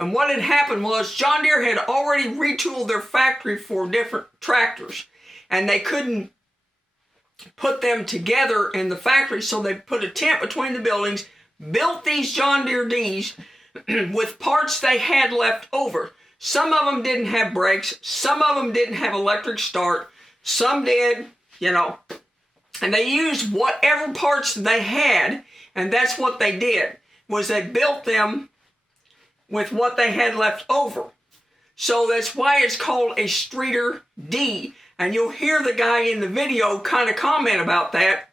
And what had happened was John Deere had already retooled their factory for different tractors, and they couldn't put them together in the factory, so they put a tent between the buildings, built these John Deere Ds with parts they had left over. Some of them didn't have brakes, some of them didn't have electric start, some did, you know, and they used whatever parts they had, and that's what they did, was they built them with what they had left over. So that's why it's called a Streeter D. And you'll hear the guy in the video kind of comment about that.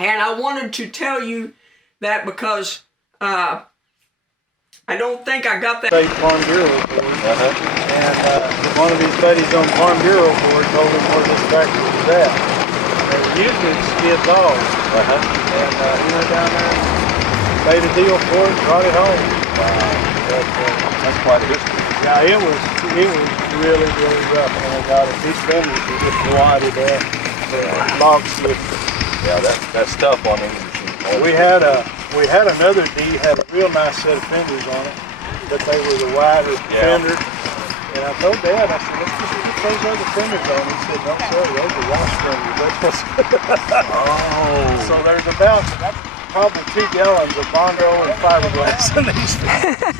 And I wanted to tell you that because I don't think I got that. State Farm Bureau Report. And one of his buddies on Farm Bureau Report told him where this tractor was at. And usually it skids off. And he went down there and made a deal for it and brought it home. That's quite a history. Yeah, it was really, really rough when I got it. These fenders were just blotted out. Log slip. Yeah, that's tough on any machine. We had another D, had a real nice set of fenders on it, but they were the wider fenders. And I told Dad, I said, let's just put those other fenders on. He said, no sir, those are wash fenders. Oh. So there's about probably 2 gallons of Bondo and fiberglass in these fenders.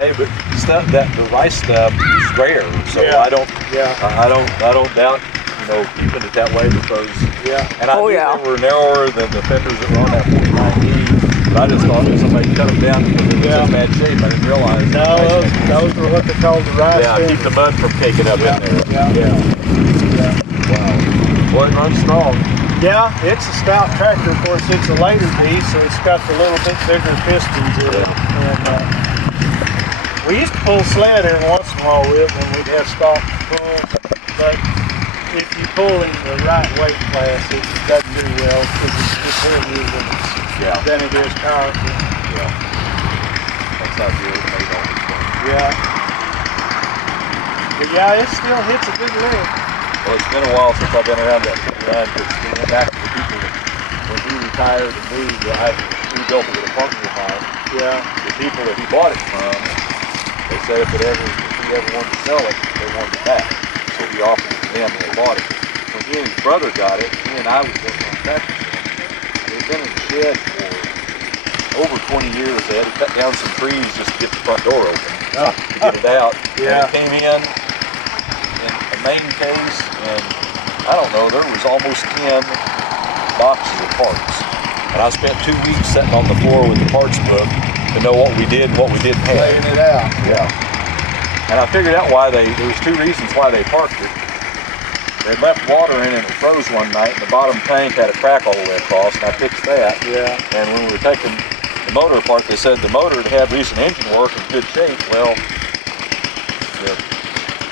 Hey, but stuff the rice stuff is rare, so I don't doubt, you know, keeping it that way because and I knew they were narrower than the fenders that were on that 49E, but I just thought somebody cut them down because it was in bad shape. I didn't realize. No, those were what they called the rice fenders. Keep the mud from caking up in there. Wow. Boy, it runs strong. Yeah, it's a stout tractor. Of course, it's a later D, so it's got the little bit bigger pistons in it. And we used to pull sled every once in a while with when we'd have stock to pull. But if you pull in the right weight class, it doesn't do well because it's heavier than it is powerful. Yeah. That's how good it made all this stuff. Yeah. But yeah, it still hits a good lick. Well, it's been a while since I've been around that run, but we went back to the people when he retired and moved. We built it with a partner of mine. Yeah. The people that he bought it from, they said if he ever wanted to sell it, they wanted it back. So he offered it to them and they bought it. When he and his brother got it, he and I was working on tractors. They've been in the shed for over 20 years. They had to cut down some trees just to get the front door open to get it out. And it came in a main case, and I don't know, there was almost 10 boxes of parts. And I spent 2 weeks sitting on the floor with the parts book to know what we did and what we didn't have. Laying it out. Yeah. And I figured out why there was 2 reasons why they parked it. They left water in it and it froze one night, and the bottom tank had a crack all the way across, and I fixed that. Yeah. And when we were taking the motor apart, they said the motor had recent engine work in good shape. Well, the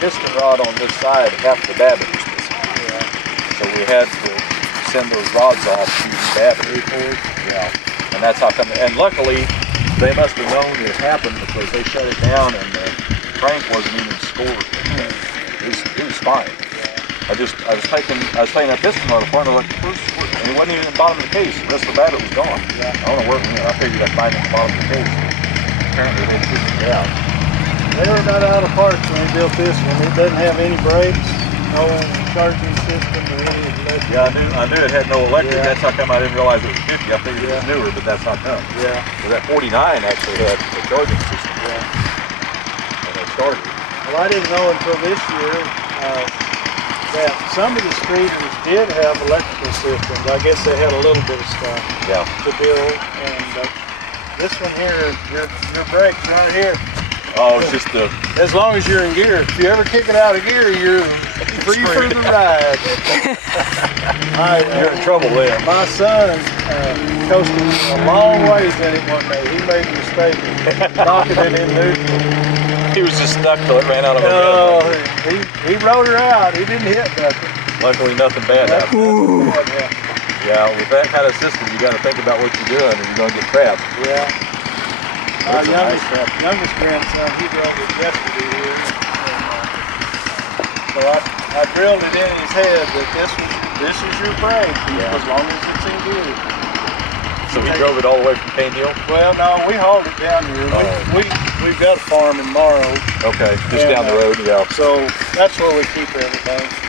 piston rod on this side, half the battery was missing. Yeah. So we had to send those rods off using battery. Yeah. And that's how come. And luckily, they must have known it happened because they shut it down and the crank wasn't even scored. It was fine. I was taking that piston rod apart and I looked, and it wasn't even in the bottom of the case. The rest of the battery was gone. Yeah. I don't know where it went. I figured I'd find it in the bottom of the case. Apparently they figured it out. They were about out of parts when they built this one. It doesn't have any brakes, no charging system or any electric. Yeah, I knew it had no electric. Yeah. That's how come I didn't realize it was 50. I figured it was newer, but that's how come. Yeah. So that 49 actually had a charging system. Yeah. And they started. Well, I didn't know until this year that some of the Streeters did have electrical systems. I guess they had a little bit of stuff to build. And this one here, your brakes right here. Oh, it's just the... As long as you're in gear. If you ever kick it out of gear, you're free for the ride. You're in trouble there. My son coasted a long ways in it one day. He made a mistake knocking it in neutral. He was just stuck till it ran out of momentum. He rode her out. He didn't hit nothing. Luckily, nothing bad happened. Yeah, with that kind of system, you got to think about what you're doing, or you're going to get trapped. Yeah. Our youngest grandson, he drove it yesterday here. And, so I drilled it in his head that this is your brake, as long as it's in gear. So we drove it all the way from Cane Hill? Well, no, we hauled it down here. We've got a farm in Morrow. Okay, just down the road, yeah. So that's where we keep everything.